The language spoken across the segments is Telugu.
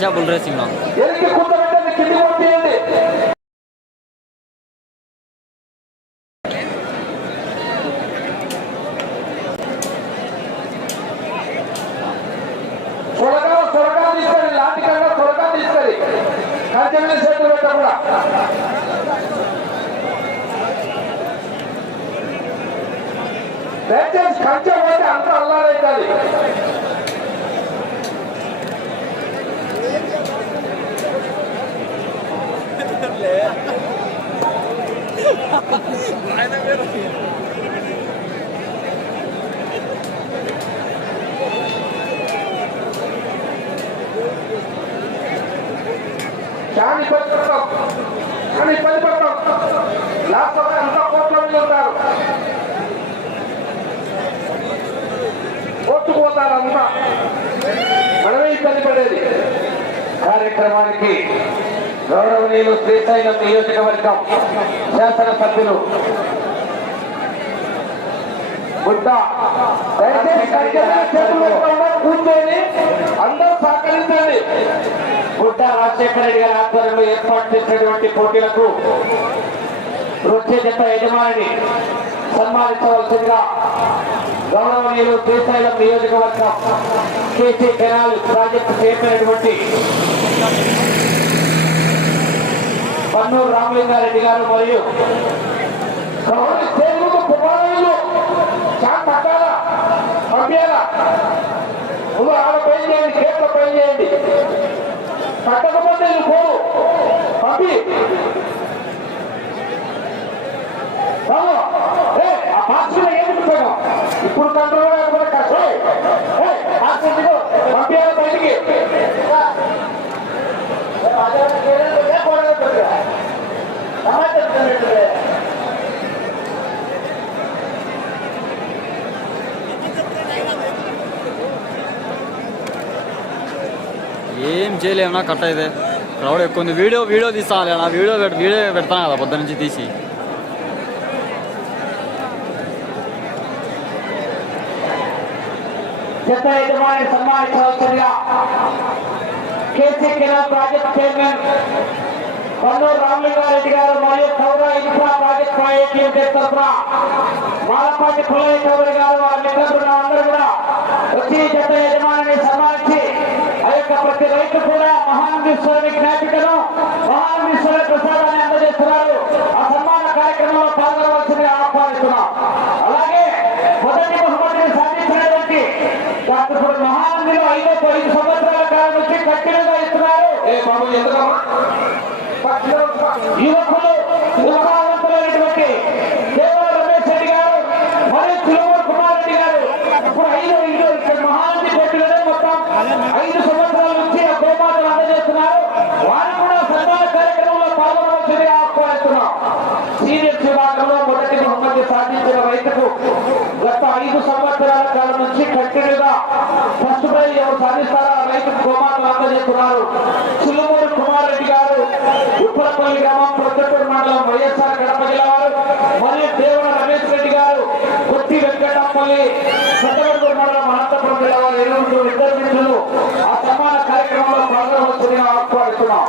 பச்சா புல் ரேசிங்ண்ணா కొట్టుకుపోతారు మనమే ఇబ్బంది పడేది కార్యక్రమానికి గౌరవనీయులు శ్రీశైలం నియోజకవర్గం శాసనసభ్యులు బుట్ట కూర్చొని అందరూ సహకరించండి. బుడ్డ రాజశేఖర రెడ్డి గారి ఆధ్వర్యంలో ఏర్పాటు చేసినటువంటి పోటీలకు నృత్య జత యజమానిని సన్మానించవలసిందిగా గౌరవనీయులు శ్రీశైలం నియోజకవర్గం కేసీ కెనాల్ ప్రాజెక్టు చేసినటువంటి పన్నూరు రామలింగారెడ్డి గారు మరియు కుమారులు నువ్వు ఆడ పని చేయండి పని చేయండి. నువ్వు పోవు పంపి. బాబు, ఏ, ఆ బాక్సులో ఇప్పుడు కంట్రోల్ కాకపోతే కష్టం పంపించాలి బయటికి. ఏం చేయలేమన్నా కట్ అయితే క్రౌడ్ ఎక్కువ ఉంది. వీడియో వీడియో తీస్తాను నా వీడియో వీడియో పెడతాను కదా పొద్దు నుంచి తీసి. చెత్త యజమాని సన్మానించవలసిందిగా KC canal project chairman Pannuru Ramalingareddy గారు మరియు కౌరా ఇన్ఫ్రా ప్రాజెక్ట్ ప్రాజెక్ట్ టీం తరఫున మాలపాటి పుల్లయ్య చౌదరి గారు వారి మిత్రులు అందరూ కూడా వచ్చి జత యజమానిని సన్మానించి ఆ యొక్క ప్రతి రైతు కూడా మహానందీశ్వరుని జ్ఞాపికను మహానందీశ్వరుని ప్రసాదాన్ని అందజేస్తున్నారు. ఆ సన్మాన కార్యక్రమంలో పాల్గొనవలసిందిగా ఆహ్వానిస్తున్నాం అలాగే మొదటి బహుమతిని సాధించినటువంటి డాక్టర్ మహానందిలో ఐదో సంవత్సరాల కాలం నుంచి కఠినంగా ఇస్తున్నారు యువకులు దేవర రమేష్ రెడ్డి గారు మరియు చిరుమూరు కుమార్ రెడ్డి గారు ఇప్పుడు ఐదు ఐదు ఇక్కడ మహానంది పోటీలోనే మొత్తం ఐదు సంవత్సరాల నుంచి ఆ గోమాతలు అందజేస్తున్నారు వారు కూడా సన్మాన కార్యక్రమంలో పాల్గొనవలసిందిగా ఆహ్వానిస్తున్నాం సీనియర్స్ విభాగంలో మొదటి బహుమతి సాధించిన రైతుకు గత ఐదు సంవత్సరాల కాలం నుంచి కంటిన్యూగా ఫస్ట్ ప్రైజ్ ఎవరు సాధిస్తారో ఆ రైతుకు అందజేస్తున్నారు చిలుమూరు కుమార్ రెడ్డి గారు ఉప్పలపల్లి గ్రామం ప్రొద్దుటూరు మండలం వైఎస్ఆర్ కడప జిల్లా వారు మరియు దేవుడ రమేష్ రెడ్డి గారు కొట్టి వెంకటపల్లి సత్తగడూరు మండలం అనంతపురం జిల్లా వారు ఇరువురు ఇద్దరు మిత్రులు. ఆ సమాన కార్యక్రమంలో పాల్గొనవలసిందిగా ఆహ్వానిస్తున్నాం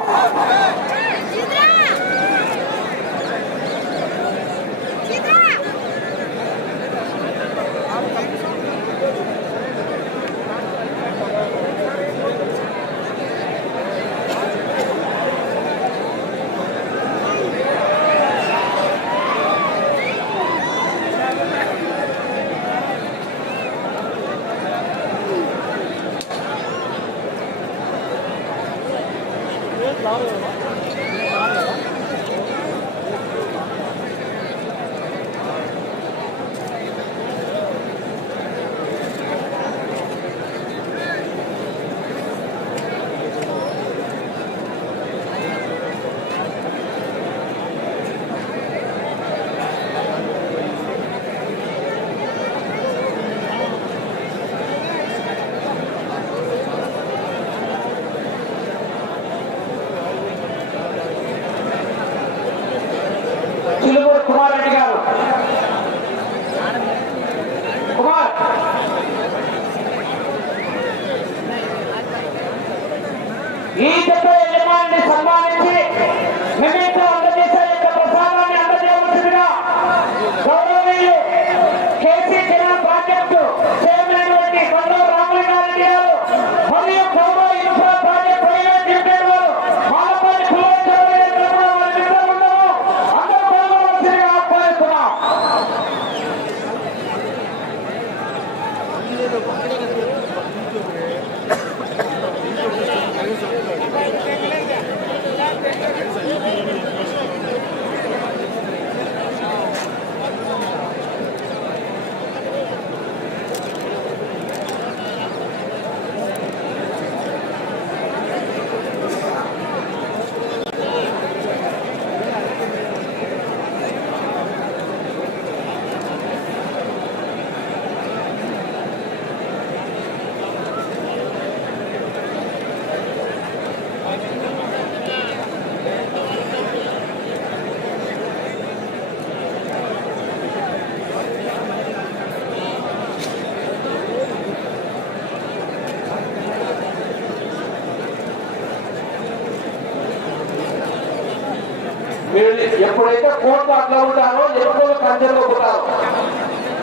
మీరు ఎప్పుడైతే కోర్టు అట్లా ఉంటారో ఎప్పుడు కంచెలో ఉంటారు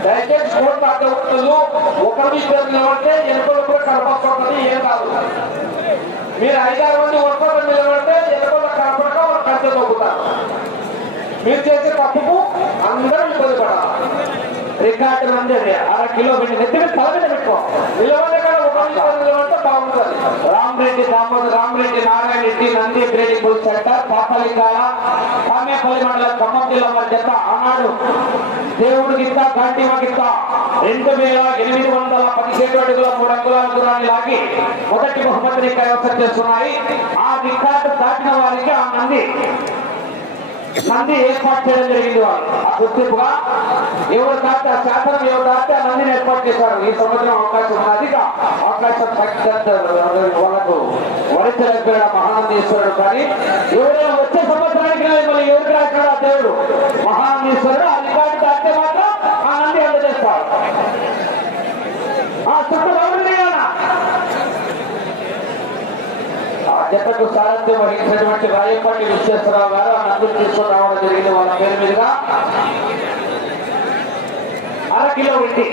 దయచేసి కోర్టు అట్లా ఉంటుంది ఒకరి ఇద్దరు నిలబడితే ఎనుకలు కూడా కనపడుతుంది ఏం కాదు. మీరు ఐదారు మంది ఒక్కరు నిలబడితే ఎనుకలు కనపడక వాళ్ళు కంచె తొక్కుతారు మీరు చేసే తప్పుకు అందరూ ఇబ్బంది పడాలి. రికార్డు మంది అది అర కిలో పెట్టి నెత్తి మీద తల మీద పెట్టుకో నిలబడే కాడ ఒక నిలబడితే బాగుంటుంది. రామరెడ్డి దామోదర్ రామరెడ్డి నారాయణ రెడ్డి నంది బ్రేడి బుల్ సెంటర్ పాపలింగాల కామేపల్లి మండలం ఖమ్మం జిల్లా మధ్యత ఆనాడు దేవుడి ఇంత గాంధీమకి ఇంత రెండు వేల ఎనిమిది వందల పదిహేడు అడుగుల మూడు అంగుళాల దూరాన్ని లాగి మొదటి బహుమతిని కైవసం చేస్తున్నాయి. ఆ రికార్డు దాటిన వారికి ఆ నంది నంది ఏర్పాటు చేయడం జరిగింది వాళ్ళు ఆ గుర్తింపుగా ఎవరు దాటి ఆ శాసనం ఎవరు దాటి ఆ నందిని ఏర్పాటు చేశారు. ఈ సంవత్సరం అవకాశం ఉన్నది అవకాశం వాళ్ళకు వరించలేకపోయిన మహానందీశ్వరుడు కానీ ఎవరైనా వచ్చే సంవత్సరానికి మళ్ళీ ఎవరికి రాశాడు ఆ దేవుడు? మహానందీశ్వరుడు ఆ రికార్డు దాటితే మాత్రం ఆ నంది అందజేస్తాడు ఆ చుట్టూ ఎవరు లేవనా? ఆ జతకు సారథ్యం వహించినటువంటి రాయపాటి విశ్వేశ్వరరావు గారు ఆ నందులు తీసుకొని రావడం జరిగింది వాళ్ళ పేరు మీదుగా. అర కిలో వెండి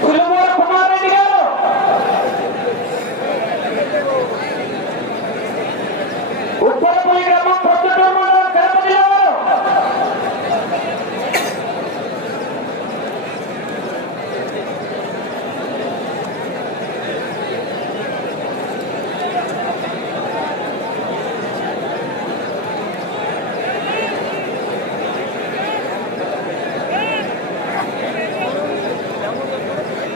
పులిమూర కుమారెడ్డి గారు ఉప్పలపల్లి గ్రామం ప్రొద్దుటూరు మండలం కడప జిల్లా వారు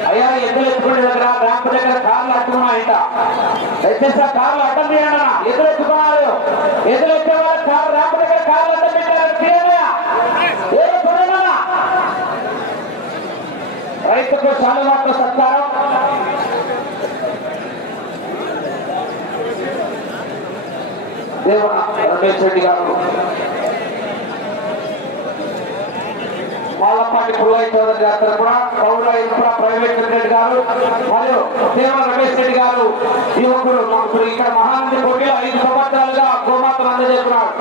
అయ్యా ఎద్దులు ఎత్తుకునే దగ్గర ర్యాంప్ దగ్గర కార్లు అట్టుకున్నాయంట దయచేసి ఆ కార్లు అడ్డం తీయండి అన్న ఎద్దులు ఎత్తుకున్నారు ఎద్దులు ఎత్తే వాళ్ళు కారు ర్యాంప్ దగ్గర కార్లు అడ్డం పెట్టారు తీయండియా. ఏదో చూడండి అన్న. రైతుకు చాలా మాటలు సత్కారం దేవన రమేష్ రెడ్డి గారు. వాళ్ళపాటి పుల్లయ్య చౌదరి గారి తరపున పౌర ఇన్ఫ్రా ప్రైవేట్ లిమిటెడ్ గారు మరియు దేవ రమేష్ రెడ్డి గారు. యువకుడు మాకు ఇక్కడ మహానంది పోటీలో ఐదు సంవత్సరాలుగా గోమాతను అందజేస్తున్నారు.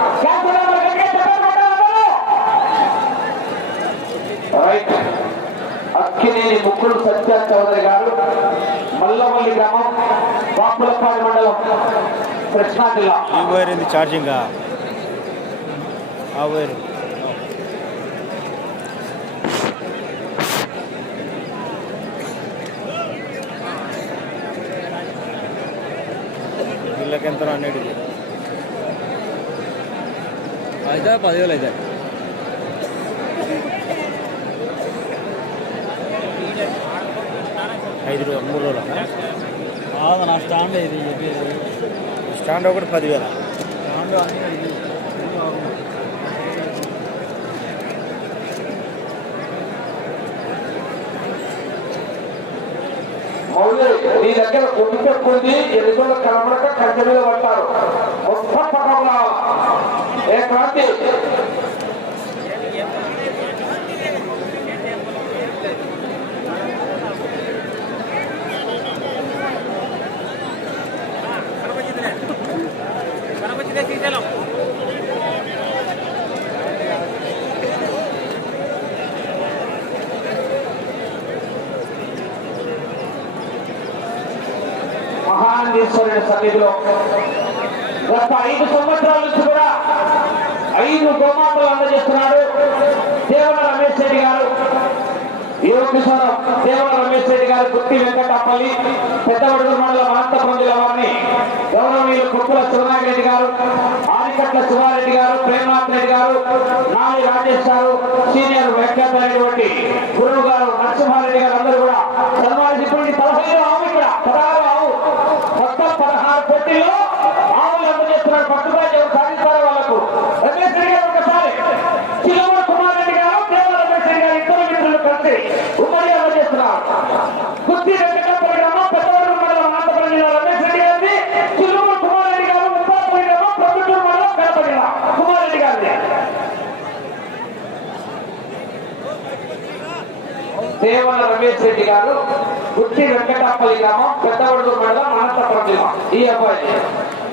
రైట్. అక్కినేని ముక్కుడు సత్య చౌదరి గారు మల్లమల్లి గ్రామం బాపులపాడు మండలం. ఈ వైర్ ఏంది ఛార్జింగా? ఆ వైర్. వీళ్ళకి ఎంత అన్నిటికీ అయితే పదివేలు అయితే ఐదు రోజులు మూడు రోజులు? కాదు నా స్టాండ్ ఇది చెప్పేది స్టాండ్ ఒకటి పదివేల. మీ దగ్గర కొట్టు పెట్టుకుంది ఎలుగుల కనబడక కంచె మీద పడతారు మొత్తం ఏ క్రాంతి? మహానందీశ్వరుడి సన్నిధిలో గత ఐదు సంవత్సరాల నుంచి కూడా ఐదు గోమాతలు అందజేస్తున్నాడు. దేవన రమేష్ రెడ్డి గారు. ఈ యువకిషోరం దేవన రమేష్ రెడ్డి గారు గుత్తి వెంకటప్పల్లి పెద్దవడుగు మండలం అనంతపురం జిల్లా వారిని గౌరవనీయులు కుక్కుల శివనాగిరెడ్డి గారు ఆదికట్ల శివారెడ్డి గారు ప్రేమనాథ్ రెడ్డి గారు నాని రాజేష్ గారు సీనియర్ వ్యాఖ్యాతైనటువంటి గురువు గారు నరసింహారెడ్డి గారు అందరూ కూడా సన్మానించుకుని పదహైదు ఆవు ఇక్కడ పదహారు ఆవు మొత్తం పదహారు పెట్టిలో ఆవులు అందజేస్తున్నారు పట్టుగా సాధిస్తారు సాధిస్తారో వాళ్ళకు రమేష్ రెడ్డి గారు ఒకసారి. చిలమూరు కుమార్ రెడ్డి గారు దేవ రమేష్ రెడ్డి గారు ఇద్దరు మిత్రులు కలిసి ఉమ్మడి అందజేస్తున్నారు కుర్తి వెంకటప్పటి గ్రామం పెద్దవరం మండలం అనంతపురం జిల్లా రమేష్ రెడ్డి గారిది చిలమూరు కుమార్ రెడ్డి గారు ముప్పాపల్లి గ్రామం ప్రొద్దుటూరు మండలం కడప జిల్లా కుమార్ రెడ్డి గారిది దేవాల రమేష్ రెడ్డి గారు గుట్టి వెంకటాపల్లి గ్రామం పెద్దవడుగు మండలం అనంతపురం జిల్లా. ఈ అబ్బాయి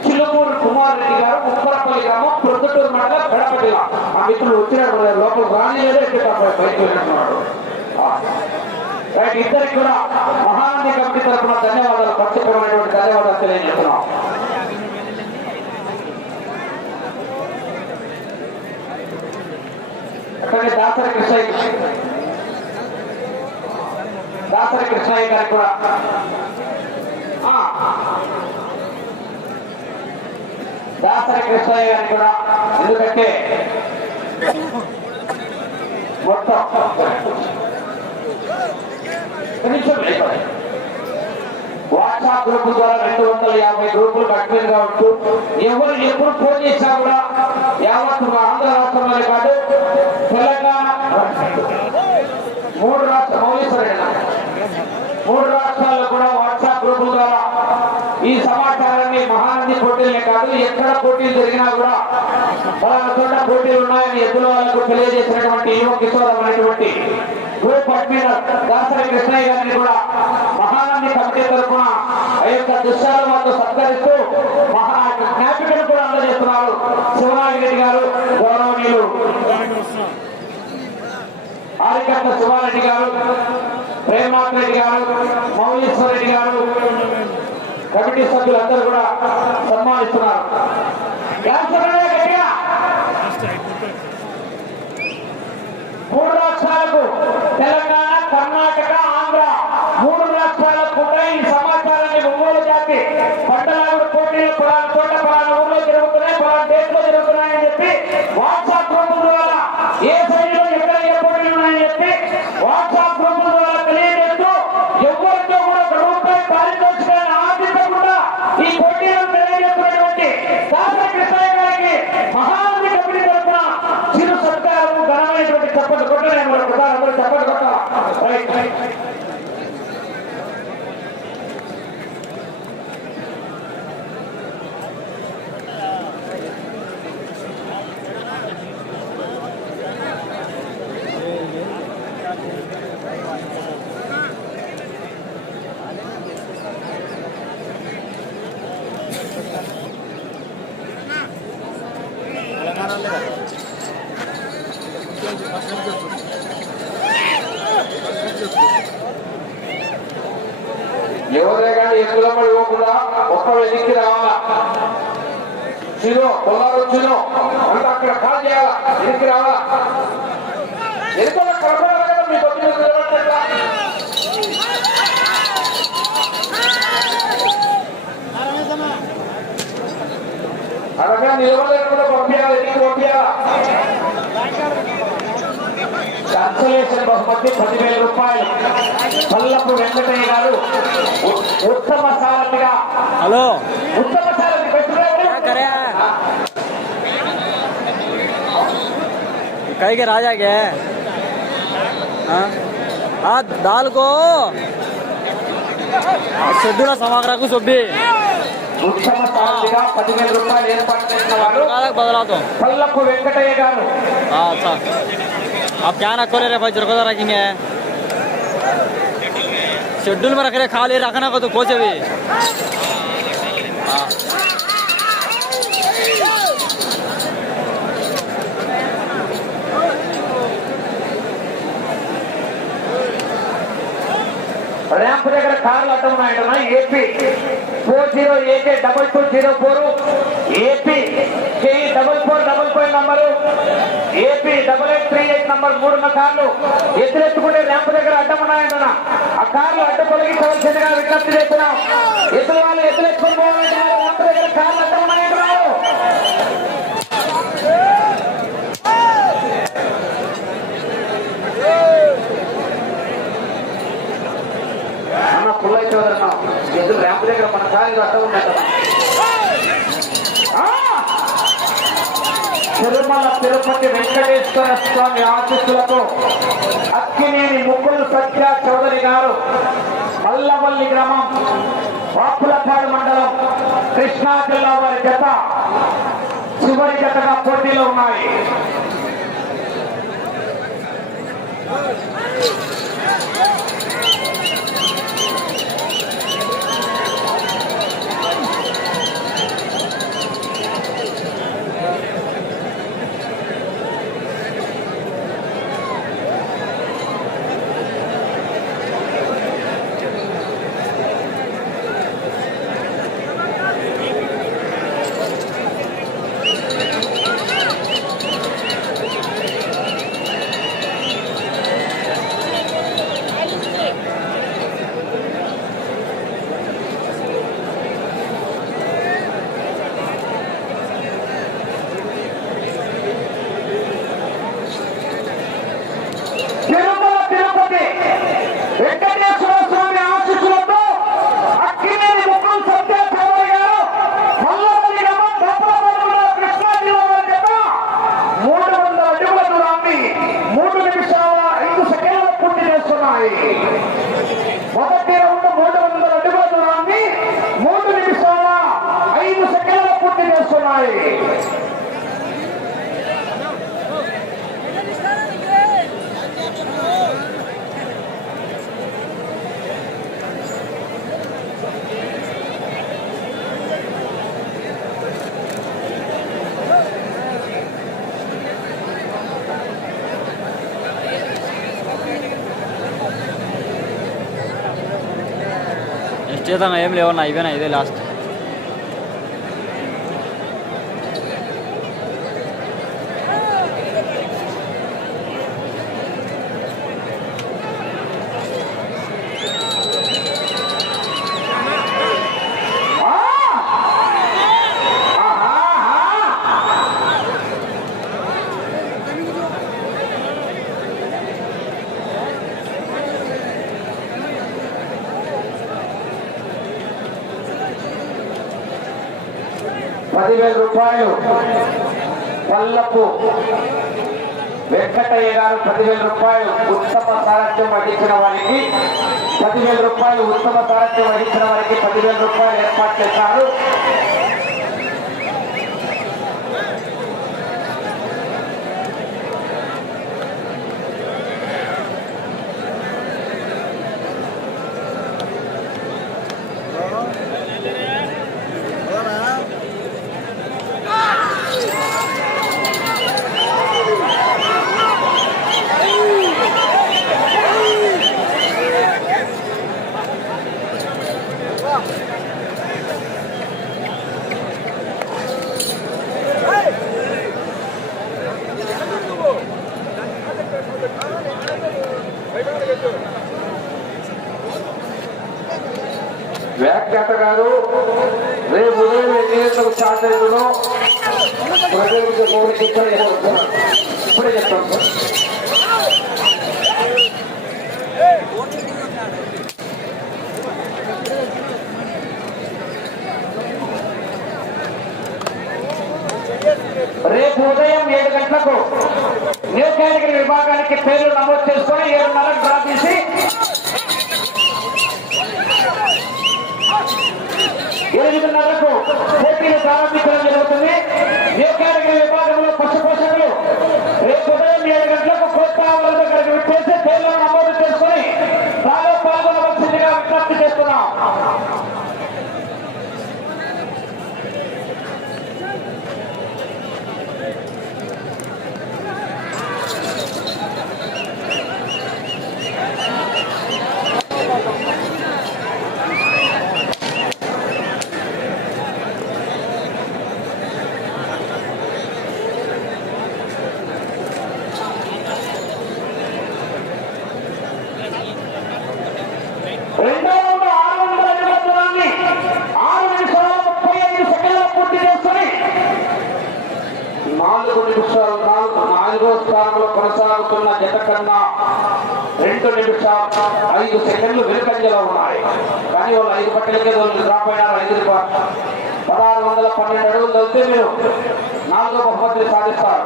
చిలుమూరు కుమార్ రెడ్డి గారు ఉప్పరపల్లి గ్రామం ప్రొద్దుటూరు మండలం కడప జిల్లా. ఆ మిత్రులు వచ్చినప్పుడు లోపల రాని లేదే వెంకటాపల్లి పైకి వెళ్ళినట్టున్నాడు రైట్ ఇద్దరికి కూడా మహానంది కమిటీ తరఫున ధన్యవాదాలు ప్రత్యేకమైనటువంటి ధన్యవాదాలు తెలియజేస్తున్నాం. అక్కడే దాసరి కృష్ణ దాసరి కృష్ణయ్య గారికి కూడా. దాసరి కృష్ణయ్య గారికి కూడా. ఎందుకంటే మొత్తం వాట్సాప్ గ్రూపుల ద్వారా రెండు వందల యాభై గ్రూపులు అడ్మిన్ కావచ్చు ఎవరు ఎప్పుడు ఫోన్ చేసినా కూడా యావత్ ఆంధ్ర రాష్ట్రంలోనే కాదు తెలంగాణ మూడు రాష్ట్ర మౌలీశ్వరేణ మూడు రాష్ట్రాల్లో కూడా వాట్సాప్ గ్రూపుల ద్వారా ఈ సమాచారాన్ని మహానంది పోటీలనే కాదు ఎక్కడ పోటీలు జరిగినా కూడా పలానా చోట పోటీలు ఉన్నాయని ఎద్దుల వాళ్ళకు తెలియజేసినటువంటి యువ కిషోరం అనేటువంటి గ్రూప్ అడ్మిన్ దాసరి కృష్ణయ్య గారిని కూడా మహానంది కమిటీ తరఫున ఆ యొక్క దృశ్యాలు మాతో సత్కరిస్తూ మహా జ్ఞాపికను కూడా అందజేస్తున్నారు. శివనాగిరెడ్డి గారు గౌరవనీయులు. ఆరికట్ట శివారెడ్డి గారు ప్రేమాత్ రెడ్డి గారు మౌలీశ్వర్ రెడ్డి గారు కమిటీ సభ్యులందరూ కూడా సన్మానిస్తున్నారు. మూడు రాష్ట్రాలకు తెలంగాణ కర్ణాటక ఆంధ్ర మూడు రాష్ట్రాలకు కూడా ఈ సమాచారాన్ని ఒంగోలు జాతి పట్టణాలు పోటీలు పలానా ಸಪೋರ್ಟ್ ಕೊಟ್ಟ అనగా నిలబడలేకుండా పంపించాలి ఎన్నికి పంపించాలా కన్సలేషన్ బహుమతి పదివేల రూపాయలు పల్లపు వెంకటయ్య గారు ఉ- ఉత్తమ సారథిగా హలో ఉత్తమ సారథి करे कहीं के राजा के हाँ हाँ दाल को షెడ్యూల్ సమాగ్రకు సొబ్బి ఉత్తమ సారథిగా పదివేల రూపాయలు ఏర్పాటు చేసిన వారు కాలకు బదలాతో పల్లపు వెంకటయ్య గారు हाँ अच्छा आप क्या ना करे रे भाई जरको रखेंगे शेड्यूल में रख रहे खाली रखना को तो कोच भी हाँ ర్యాంప్ దగ్గర కార్లు అడ్డం ఉన్నాయంటున్నా AP four zero AK double two zero four. AP K double four double five number. AP double eight three eight number మూడున్న కార్లు ఎత్తులెత్తుకుంటే ర్యాంప్ దగ్గర అడ్డం ఉన్నాయంటున్నా. ఆ కార్లు అడ్డు తొలగించవలసిందిగా విజ్ఞప్తి చేస్తున్నాం. ఎదురు వాళ్ళు ఎత్తులెత్తుకొని పోవాలంటున్నారు ర్యాంప్ దగ్గర కార్లు అడ్డం ఉన్నాయంటున్నారు. అన్న పుల్లయ్య చౌదరి అన్న ర్యాంప్ దగ్గర మన కాలు అడ్డం ఉన్నాయంటున్నా తిరుమల తిరుపతి వెంకటేశ్వర స్వామి ఆశీస్సులతో అక్కినేని ముక్కులు సత్య చౌదరి గారు మల్లవల్లి గ్రామం వాపులపాడు మండలం కృష్ణా జిల్లా వారి జత చివరి జతగా పోటీలో ఉన్నాయి. నెక్స్ట్ ఏదన్నా ఏం లేవన్నా ఇవేనా ఇదే లాస్ట్ రూపాయలు. పల్లపు. వెంకటయ్య గారు పదివేల రూపాయలు ఉత్తమ సారథ్యం వహించిన వారికి పదివేల రూపాయలు ఉత్తమ సారథ్యం వహించిన వారికి పదివేల రూపాయలు ఏర్పాటు చేశారు వ్యాఖ్యాత గారు రేపు ఉదయం ఎన్ని గంటలకు స్టార్ట్ అయిందో ప్రజలకు కోరిక ఇప్పుడే చెప్తాను ఇప్పుడే చెప్తాను సార్ రేపు ఉదయం ఏడు గంటలకు న్యూ కేటగిరీ విభాగానికి పేర్లు నమోదు చేసుకొని ఏడున్నరకు డ్రా తీసి ఎనిమిదిన్నరకు పోటీలు ప్రారంభించడం జరుగుతుంది. న్యూ కేటగిరీ విభాగంలో పశు పోషకులు రేపు ఉదయం ఏడు గంటలకు కోట్ల వాళ్ళ దగ్గరికి విచ్చేసి పేర్లను నమోదు చేసుకుని తాను పాల్గొనవలసిందిగా విజ్ఞప్తి చేస్తున్నాం రెండో రౌండ్ ఆరు వందల అడుగుల దూరాన్ని ఆరు నిమిషాల ముప్పై ఐదు సెకండ్ల పూర్తి చేసుకుని నాలుగు నిమిషాలు నాలుగు నాలుగో స్థానంలో ఉన్న జత కన్నా రెండు నిమిషాలు ఐదు సెకండ్లు వెనుకంజలో ఉన్నాయి. కానీ వాళ్ళు ఐదు పట్టలకే వాళ్ళు ఐదు పదహారు వందల పన్నెండు అడుగులు వెళ్తే మీరు నాలుగో బహుమతిని సాధిస్తారు.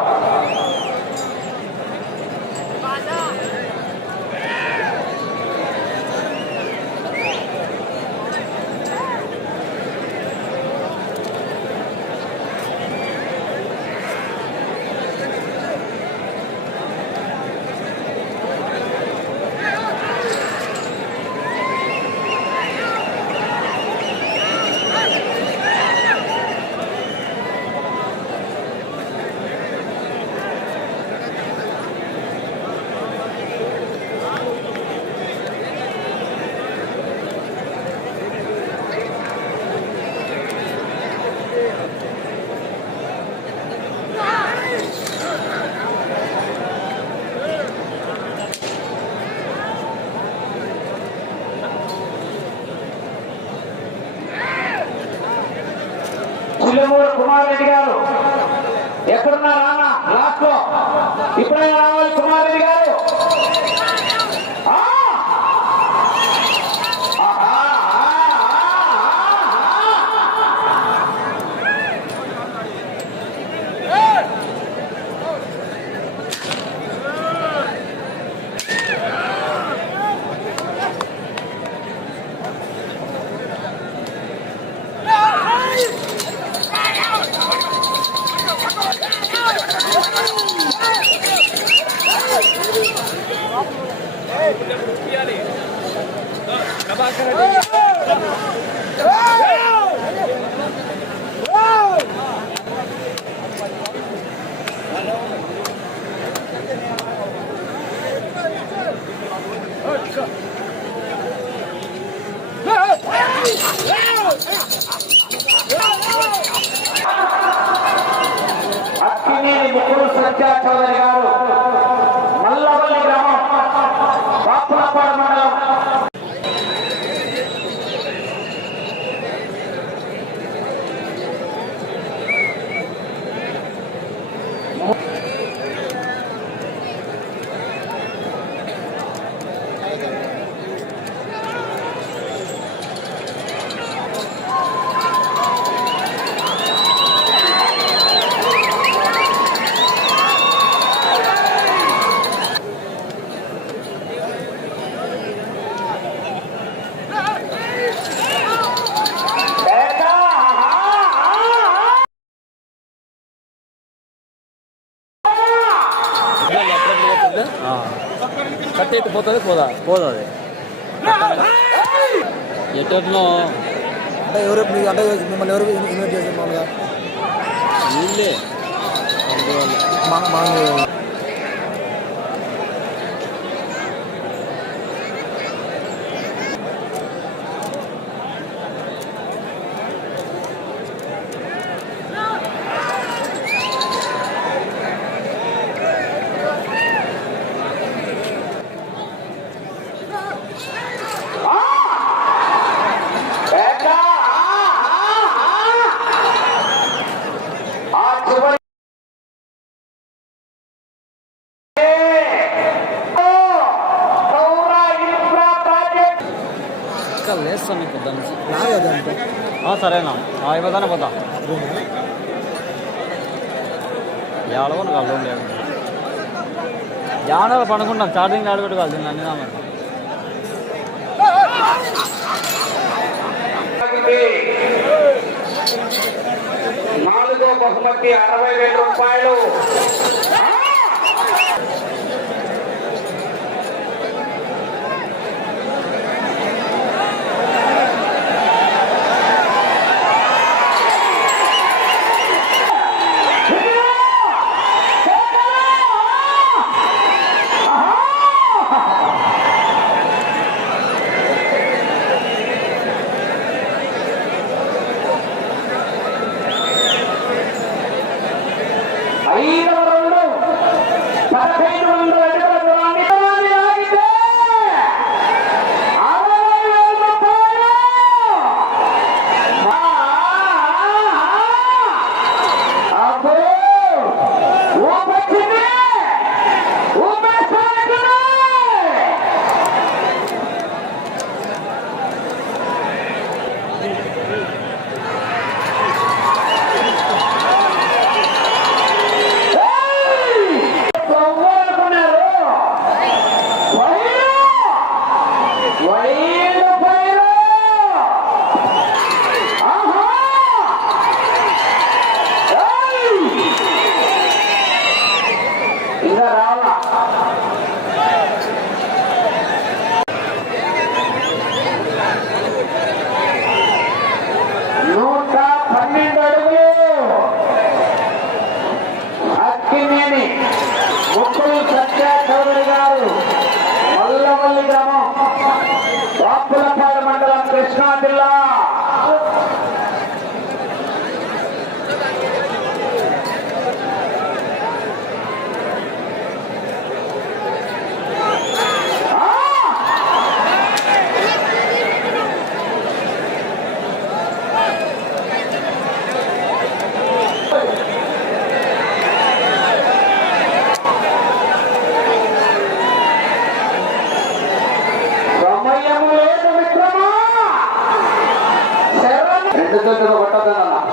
చిలుమూరు రెడ్డి గారు. ఎక్కడున్నా రానా లాస్ట్లో ఇప్పుడే రావాలి కుమార్ రెడ్డి గారు ఆ! ఆహా! అక్కినేని ముక్కుడు సత్యా చౌదరి గారు మల్లవల్లి గ్రామం బాపులపాడు మండలం బేటా, ఆహా, ఆహా. కట్టేట్టు పోతుంది పోదా? పోదు అది ఎట్టనో? అంటే ఎవరు అంటే మిమ్మల్ని ఎవరు ఇన్వైట్ చేశారు మామూలుగా వీళ్ళే. మన బేటా, ఆహా, ఆహా. ఆ చివరి ఓ, సౌర ఇన్ఫ్రా ప్రాజెక్ట్ ఇంకా లేస్తాను నీకు పొద్దున్న నుంచి నాగేదంటే ఆ, సరేనా. ఇవ్వదానే పోతా. ఏడవను కలదు లేదు. జానాలు పడుకుంటాం చార్జింగ్ ఆడబెట్టు దీన్ని అన్ని నా నాలుగో బహుమతి అరవై వేల రూపాయలు. రావాలా சித்தத்தின கொட்டதான்